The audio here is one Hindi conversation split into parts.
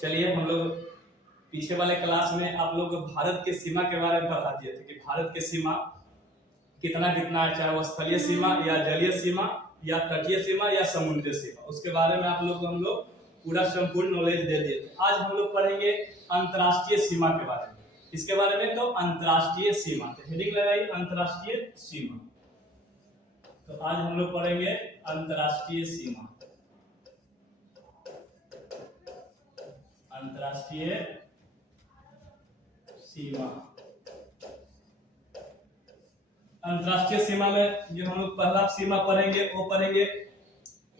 चलिए हम लोग पीछे वाले क्लास में आप लोग भारत के सीमा के बारे में पढ़ा दिए थे कि भारत के सीमा कितना कितना है, चाहे वो स्थलीय सीमा या जलीय सीमा या तटीय सीमा या समुद्री सीमा, उसके बारे में आप लोग हम लोग पूरा संपूर्ण नॉलेज दे दिए थे। आज हम लोग पढ़ेंगे अंतर्राष्ट्रीय सीमा के बारे में। इसके बारे में तो अंतर्राष्ट्रीय सीमा, तो हेडिंग लगाइए अंतर्राष्ट्रीय सीमा। तो आज हम लोग पढ़ेंगे अंतर्राष्ट्रीय सीमा। अंतर्राष्ट्रीय सीमा, अंतर्राष्ट्रीय सीमा में जो हम लोग पहला सीमा पढ़ेंगे वो पढ़ेंगे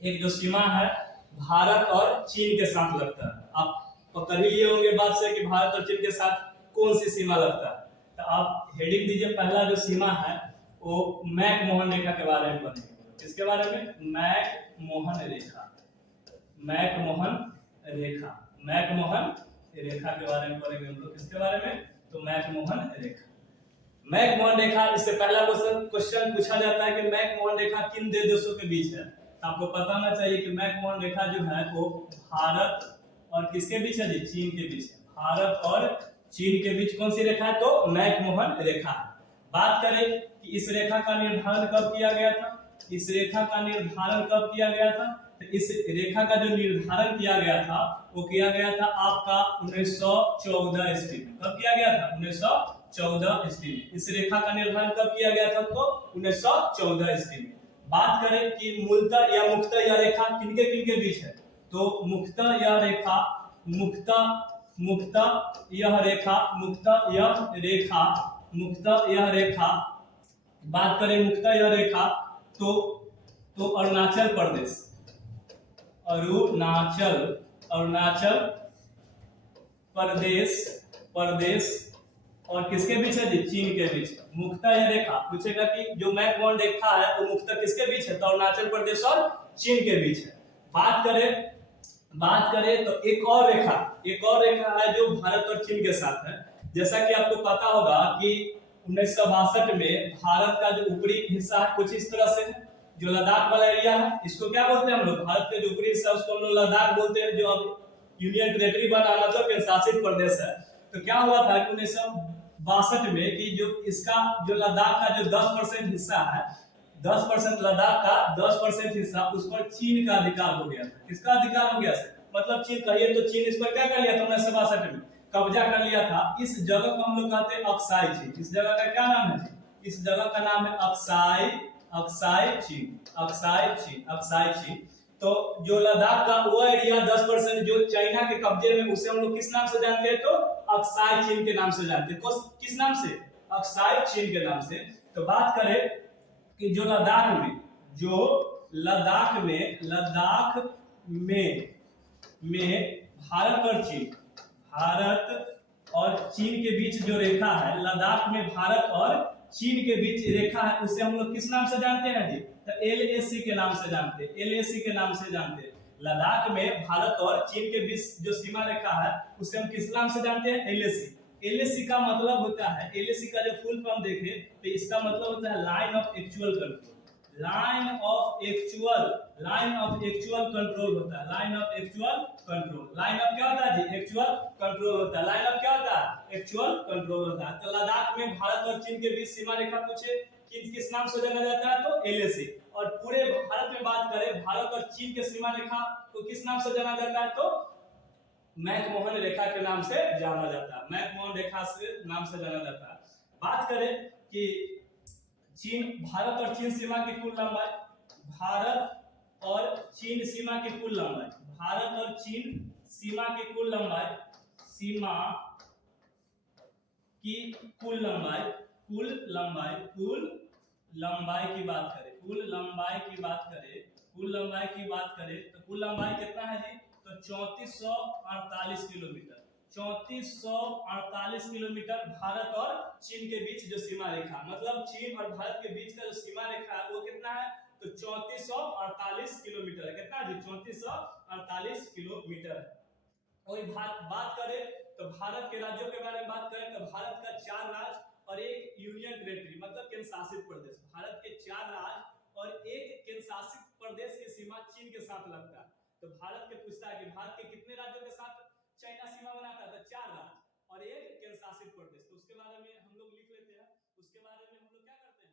एक जो सीमा है भारत और चीन के साथ लगता है। आप पकड़ ही लिए होंगे बात से कि भारत और चीन के साथ कौन सी सीमा लगता है। तो आप हेडिंग दीजिए, पहला जो सीमा है वो मैक-मोहन रेखा के बारे में पढ़ेंगे। इसके बारे में मैक-मोहन रेखा, मैक-मोहन रेखा, मैक-मोहन रेखा के बारे में पढ़ेंगे हम लोग। इसके बारे में तो मैक-मोहन रेखा, मैक-मोहन रेखा, इससे पहला क्वेश्चन पूछा जाता है कि मैक-मोहन रेखा किन दो देशों के बीच है। तो आपको पता होना चाहिए कि मैक-मोहन रेखा जो है वो भारत और किसके बीच है जी? चीन के बीच है। भारत और चीन के बीच कौन सी रेखा है? तो मैक-मोहन रेखा। बात करें कि इस रेखा का निर्धारण कब किया गया था? इस रेखा का निर्धारण कब किया गया था? तो इस रेखा का जो निर्धारण किया गया था वो किया गया था आपका 1914 ईस्वी में। कब किया गया था? 1914 ईस्वी में। इस रेखा का निर्धारण कब किया गया था? तो 1914 ईस्वी में। बात करें कि मूलतः या मुख्यतः यह रेखा किनके किनके बीच है? तो मुख्यतः यह रेखा, मुख्यतः यह रेखा, मुख्यतः यह रेखा, मुख्यतः यह रेखा, बात करें मुख्यतः यह रेखा तो अरुणाचल प्रदेश, अरुणाचल प्रदेश और किसके बीच है जी? चीन के बीच। मुख्यतः यह रेखा पूछेगा कि जो मैक-मोहन रेखा है वो मुख्यतः किसके बीच है? तो अरुणाचल प्रदेश और चीन के बीच है। बात करें तो एक और रेखा है जो भारत और चीन के साथ है। जैसा कि आपको पता होगा कि 1962 में भारत का जो ऊपरी हिस्सा है कुछ इस तरह से है, जो लद्दाख वाला एरिया है, इसको क्या बोलते हैं हम लोग? भारत के जो ऊपरी हिस्सा उसको हम लोग लद्दाख बोलते हैं, जो अब यूनियन टेरिटरी बना, मतलब केंद्र शासित प्रदेश है। तो क्या हुआ था कि 1962 में कि जो इसका जो लद्दाख का जो 10% हिस्सा है, 10% लद्दाख का 10% हिस्सा उस पर चीन का अधिकार हो गया था। किसका अधिकार हो गया था? मतलब चीन कहिए तो चीन इस पर क्या कर लिया था? 1962 में कब्जा कर लिया था। इस जगह को हम लोग कहते हैं अक्साई चीन। इस जगह का क्या नाम है? इस जगह का नाम है अक्साई चीन। तो जो लद्दाख का वो एरिया 10% जो चाइना के कब्जे में, उसे हम लोग किस नाम से जानते हैं? तो अक्साई चीन के नाम से जानते हैं। किस नाम से? अक्साई चीन के नाम से। तो बात करें कि जो लद्दाख में भारत और चीन के बीच जो रेखा है, लद्दाख में भारत और चीन के बीच रेखा है, उसे हम लोग किस नाम से जानते हैं जी? तो LAC के नाम से जानते हैं। LAC के नाम से जानते हैं। लद्दाख में भारत और चीन के बीच जो सीमा रेखा है उसे हम किस नाम से जानते हैं? LAC। LAC का मतलब होता है, LAC का जो फुल फॉर्म देखें तो इसका मतलब होता है line of actual control. Line of actual control होता है। Line of actual control, line of क्या होता है जी? एक्चुअल कंट्रोल होता है। लाइन ऑफ क्या होता है? एक्चुअल कंट्रोल होता है। तो लद्दाख में भारत और चीन के बीच सीमा रेखा पूछे किस नाम से जाना जाता है? तो LAC। और पूरे भारत में बात करें, भारत और चीन के सीमा रेखा को किस नाम से जाना जाता है? तो मैक-मोहन रेखा के नाम से जाना जाता है। मैक-मोहन रेखा से नाम से जाना जाता है। बात करें कि भारत और चीन सीमा की कुल लंबाई, भारत और चीन सीमा की कुल लंबाई, भारत और चीन सीमा की कुल लंबाई, सीमा की कुल लंबाई की बात करें, कुल लंबाई कितना है जी? तो 3448 किलोमीटर। 3448 किलोमीटर भारत और चीन के बीच जो सीमा रेखा, मतलब चीन और भारत के बीच का जो सीमा रेखा है वो कितना है? तो 3448 किलोमीटर है। कितना जी? 3448 किलोमीटर है। और बात करें तो भारत के राज्यों के बारे में बात करें तो भारत का 4 राज्य और एक यूनियन टेरिटरी, मतलब केंद्र शासित प्रदेश। भारत के 4 राज्य और एक केंद्र शासित प्रदेश की सीमा चीन के साथ लगता है। तो भारत के पूछता है कि भारत के कितने राज्यों के साथ चाइना उसके बारे में हम लोग लिख लेते हैं। उसके बारे में हम लोग क्या करते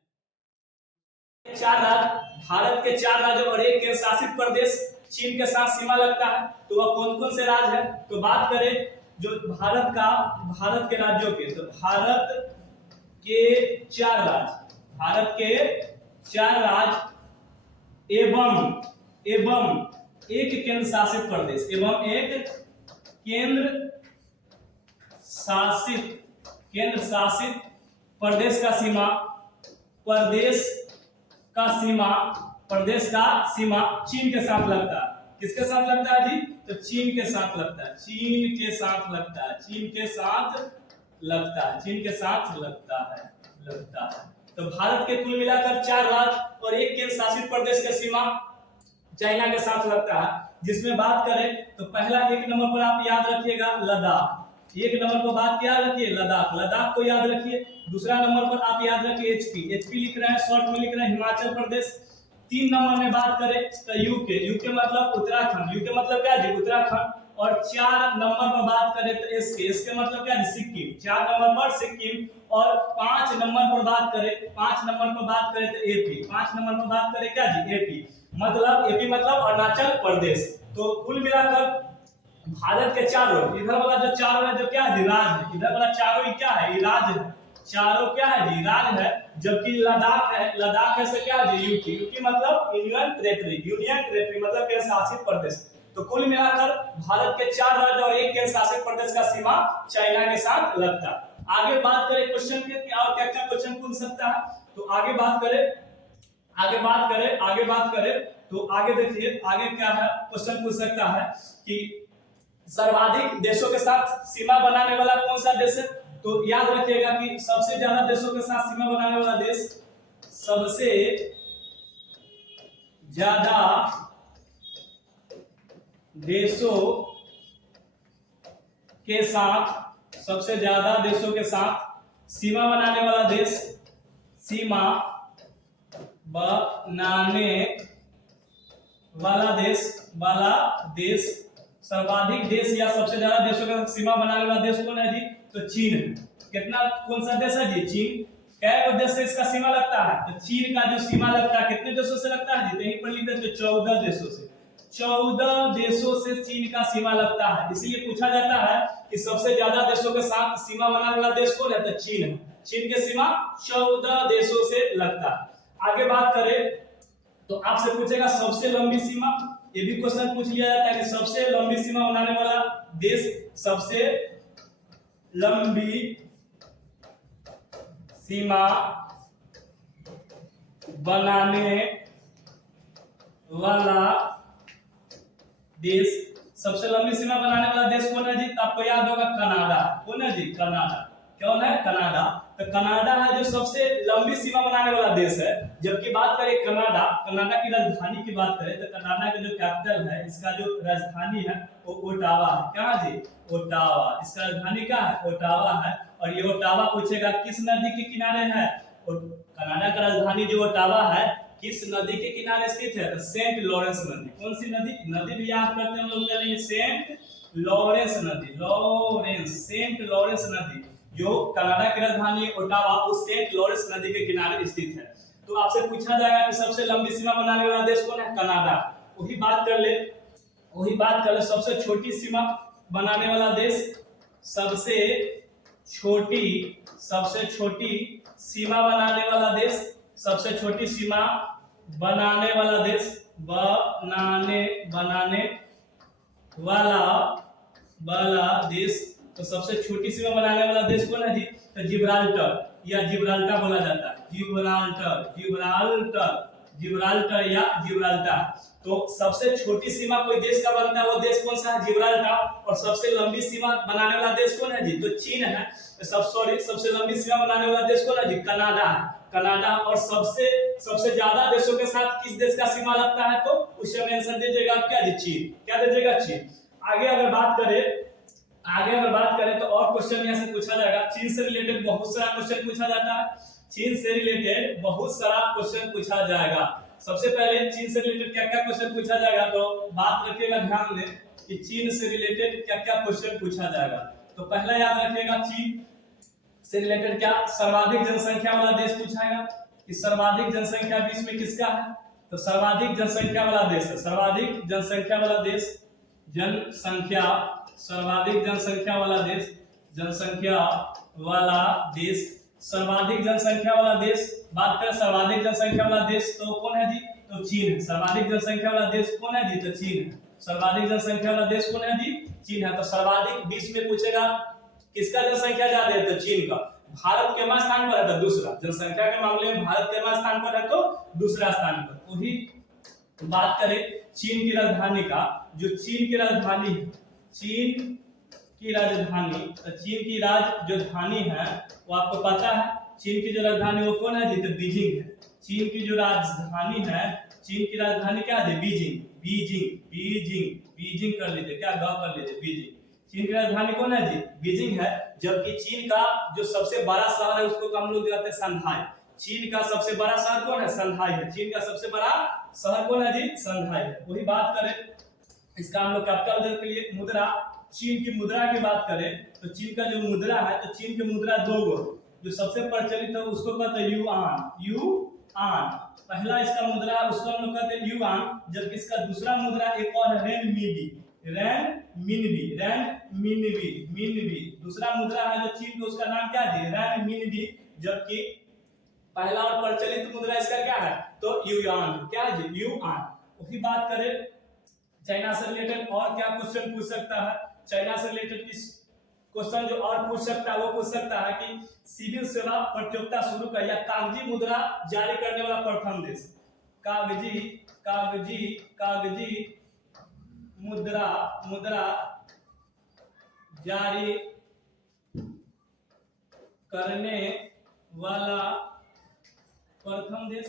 हैं, चार राज्य, भारत के चार राज्य और एक केंद्र शासित प्रदेश चीन के साथ सीमा लगता है। तो वह कौन कौन से राज्य है, तो बात करें जो भारत के राज्यों के, तो भारत के चार राज्य एवं एक केंद्र शासित प्रदेश प्रदेश का सीमा चीन के साथ लगता है। किसके साथ लगता है जी, तो चीन के साथ लगता है। तो भारत के कुल मिलाकर चार राज्य और एक केंद्र शासित प्रदेश का सीमा चाइना के साथ लगता है। जिसमें बात करें तो पहला एक नंबर पर आप याद रखिएगा लद्दाख, लद्दाख को याद रखिए। दूसरा नंबर पर आप याद रखिए एचपी लिख रहे हैं, शॉर्ट में लिख रहे हैं हिमाचल प्रदेश। 3 नंबर में बात करें तो यूके मतलब उत्तराखंड, क्या जी उत्तराखंड। और 4 नंबर पर बात करें तो एसके मतलब क्या जी सिक्किम, 4 नंबर पर सिक्किम। और 5 नंबर पर बात करें तो एपी, 5 नंबर पर बात करें क्या जी एपी मतलब अरुणाचल प्रदेश। तो कुल मिलाकर भारत के चारों, इधर वाला जो चारों है जो क्या है राज्य है, इधर वाला चारों ही क्या है राज्य है, चारों क्या है जी राज्य है। जबकि लद्दाख है से क्या है यूटी मतलब यूनियन टेरिटरी मतलब केंद्र शासित प्रदेश। तो कुल मिलाकर भारत के 4 राज्य और एक केंद्र शासित प्रदेश का सीमा चाइना के साथ लगता है। आगे बात करें क्वेश्चन के और क्या क्या क्वेश्चन पूछ सकता है, तो आगे बात करें तो आगे देखिए आगे क्या है क्वेश्चन पूछ सकता है कि सर्वाधिक देशों के साथ सीमा बनाने वाला कौन सा देश है। तो याद रखिएगा कि सबसे ज्यादा देशों के साथ सीमा बनाने वाला देश, सबसे ज्यादा देशों के साथ सीमा बनाने वाला देश सर्वाधिक देश या सबसे ज्यादा देशों के साथ सीमा बनाने वाला देश कौन है जी, तो चीन है। कौन सा देश है जी, चीन। कै देश से इसका सीमा लगता है, तो चीन का जो सीमा लगता है कितने देशों से लगता है जी, कहीं पर लिख देते 14 देशों से। 14 देशों से चीन का सीमा लगता है। इसीलिए पूछा जाता है कि सबसे ज्यादा देशों के साथ सीमा बनाने वाला देश कौन है, तो चीन है। चीन की सीमा 14 देशों से लगता है। आगे बात करें तो आपसे पूछेगा सबसे लंबी सीमा, ये भी क्वेश्चन पूछ लिया जाता है कि सबसे लंबी सीमा बनाने वाला देश, सबसे लंबी सीमा बनाने वाला देश, सबसे लंबी सीमा बनाने वाला देश कौन है जी, तो आपको याद होगा कनाडा। कौन है जी, कनाडा। कौन है, कनाडा। तो कनाडा है जो सबसे लंबी सीमा बनाने वाला देश है। जबकि बात करें कनाडा की राजधानी की बात करें तो कनाडा का जो कैपिटल है, इसका जो राजधानी है वो ओटावा है। क्या जी, ओटावा। इसका राजधानी क्या है, ओटावा है। और ये ओटावा पूछेगा किस नदी के किनारे है, और कनाडा का राजधानी जो ओटावा है किस नदी के किनारे स्थित है, तो सेंट लॉरेंस नदी। कौन सी नदी भी याद करते हैं हम लोग चलेंगे, सेंट लॉरेंस नदी। सेंट लॉरेंस नदी जो कनाडा की राजधानी ओटावा उस सेंट लॉरेंस नदी के किनारे स्थित है। तो आपसे पूछा जाएगा कि सबसे लंबी सीमा बनाने वाला देश कौन है, कनाडा। वही बात कर ले सबसे छोटी सीमा बनाने वाला देश, सबसे छोटी सीमा बनाने वाला देश, सबसे छोटी सीमा बनाने वाला देश, बनाने वाला देश। तो सबसे छोटी सीमा बनाने वाला देश कौन है जी, तो जिब्राल्टर या जिब्राल्टर बोला जाता है। जिब्राल्टर या जिब्राल्टर। तो सबसे छोटी सीमा कोई देश का बनता है वो देश कौन सा है, जिब्राल्टर। और सबसे लंबी सीमा बनाने वाला देश कौन है जी, तो चीन है। सबसे लंबी सीमा बनाने वाला देश कौन है जी, कनाडा। और सबसे ज्यादा देशों के साथ किस देश का सीमा लगता है, तो उससे मेंशन दीजिएगा आप क्या जी, चीन। क्या दीजिएगा, चीन। आगे अगर बात करें तो और क्वेश्चन यहाँ से पूछा जाएगा। चीन से रिलेटेड बहुत सारा क्वेश्चन पूछा जाएगा। सबसे पहले चीन से रिलेटेड क्या क्या क्वेश्चन पूछा जाएगा, तो बात रखिएगा ध्यान दें कि चीन से रिलेटेड क्या क्या क्वेश्चन पूछा जाएगा। तो पहला याद रखिएगा से रिलेटेड क्या सर्वाधिक जनसंख्या वाला देश पूछाएगा कि सर्वाधिक जनसंख्या विश्व में किसका है, तो सर्वाधिक जनसंख्या वाला देश है, सर्वाधिक जनसंख्या वाला देश, जनसंख्या सर्वाधिक जनसंख्या वाला देश, जनसंख्या वाला देश, सर्वाधिक जनसंख्या वाला देश। बात करें सर्वाधिक जनसंख्या वाला देश तो कौन है जी, तो चीन है। सर्वाधिक जनसंख्या वाला देश कौन है जी, तो चीन है। सर्वाधिक जनसंख्या वाला देश कौन है जी, चीन है। तो सर्वाधिक विश्व में पूछेगा किसका जनसंख्या ज्यादा है, तो चीन का। भारत के स्थान पर है, तो दूसरा। जनसंख्या के मामले में भारत के स्थान पर है, तो दूसरा स्थान पर। वही बात करें चीन की राजधानी का, जो चीन की राजधानी है, चीन की राजधानी, तो चीन की राजधानी है वो आपको पता है, चीन की जो राजधानी वो कौन है जी, तो बीजिंग है। चीन की जो राजधानी है, चीन की राजधानी क्या है, बीजिंग, बीजिंग, बीजिंग, बीजिंग कर लीजिए, क्या ग कर लीजिए, बीजिंग। चीन की राजधानी कौन है जी, बीजिंग है। जबकि चीन का जो सबसे बड़ा शहर है उसको हम लोग कहते हैं शंघाई। चीन का सबसे बड़ा शहर कौन है, शंघाई है। चीन का सबसे बड़ा शहर कौन है जी, शंघाई है। वही बात करें इसका हम लोग कैपिटल के लिए मुद्रा, चीन की मुद्रा की बात करें तो चीन का जो मुद्रा है, तो चीन की मुद्रा दो गो, जो सबसे प्रचलित है उसको कहते हैं युआन, युआन पहला इसका मुद्रा, उसको हम लोग कहते हैं युआन। जबकि इसका दूसरा मुद्रा एक और है रेनमिनबी, रेनमिनबी, रेनमिनबी, मिनबी दूसरा मुद्रा है जो चीन का, उसका नाम क्या है, रेनमिनबी। जबकि पहला और प्रचलित मुद्रा इसका क्या है, तो युआन, क्या है जी, युआन। वही बात करें चाइना से रिलेटेड और क्या क्वेश्चन पूछ सकता है, चाइना से रिलेटेड किस क्वेश्चन जो और पूछ सकता है वो पूछ सकता है कि सिविल सेवा प्रतियोगिता शुरू कर या कागजी मुद्रा जारी करने वाला प्रथम देश, कागजी कागजी कागजी मुद्रा मुद्रा जारी करने वाला प्रथम देश,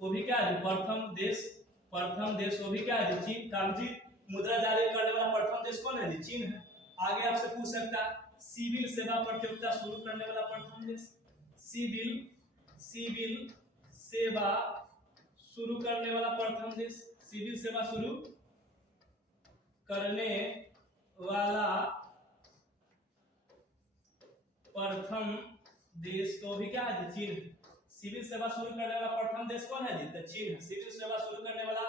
वो भी क्या है, प्रथम देश, प्रथम देश वो भी क्या है, चीन। कागजी मुद्रा जारी करने वाला प्रथम देश कौन है जी, चीन है। आगे आपसे पूछ सकता है सिविल सेवा प्रतियोगिता शुरू करने वाला प्रथम देश, सिविल सिविल सेवा शुरू करने वाला प्रथम देश, सिविल सेवा शुरू करने वाला प्रथम देश तो भी क्या है, चीन। सिविल सेवा शुरू करने वाला प्रथम देश कौन है जी, तो चीन है। सिविल सेवा शुरू करने वाला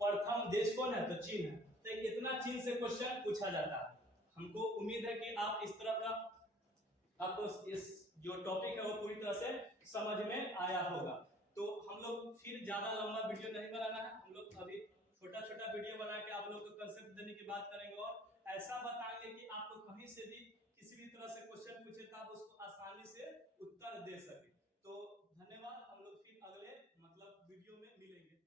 प्रथम देश कौन है, तो चीन है। तो इतना चीन से क्वेश्चन पूछा जाता है। हमको उम्मीद है कि आप इस तरह का, आपको इस जो टॉपिक है वो पूरी तरह से समझ में आया होगा। तो हम लोग फिर ज्यादा लंबा वीडियो नहीं बनाना है, हम लोग अभी छोटा छोटा वीडियो बना के आप लोग को कंसेप्ट देने की बात करेंगे और ऐसा बताएंगे कि आपको कहीं से भी किसी भी तरह से क्वेश्चन पूछे तो आप उसको आसानी से उत्तर दे सके। तो धन्यवाद, हम लोग फिर अगले वीडियो में मिलेंगे।